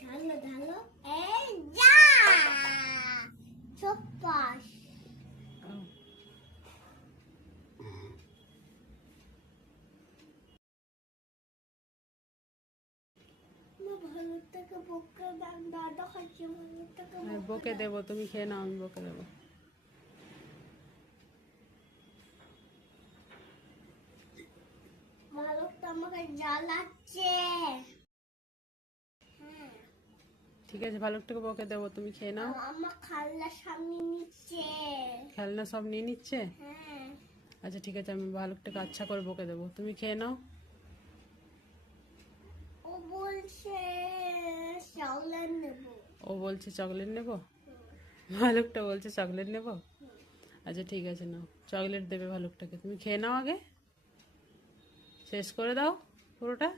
ঢালো ঢালো, এই যা চপাস। ভালুকটাকে বকে দাদা খাচ্ছে, ভালুকটাকে বকে দেবো, তুমি খেয়ে নাও, আমি বকে দেবো। ভালুকটা আমাকে জ্বালাচ্ছে। ঠিক আছে, ভালুকটাকে বকে দেবো, তুমি খেয়ে নাও। আমার খাল্লার সামনে নিচ্ছে। খেলনা সব নিয়ে নিচ্ছে। হ্যাঁ। আচ্ছা ঠিক আছে, আমি ভালুকটাকে আচ্ছা করে বকে দেবো, তুমি খেয়ে নাও। ও বলছে চকলেট নেব। ও বলছে চকলেট নেবো, ভালুকটা বলছে চকলেট নেবো। আচ্ছা ঠিক আছে, নাও, চকলেট দেবে ভালুকটাকে, তুমি খেয়ে নাও, আগে শেষ করে দাও পুরোটা।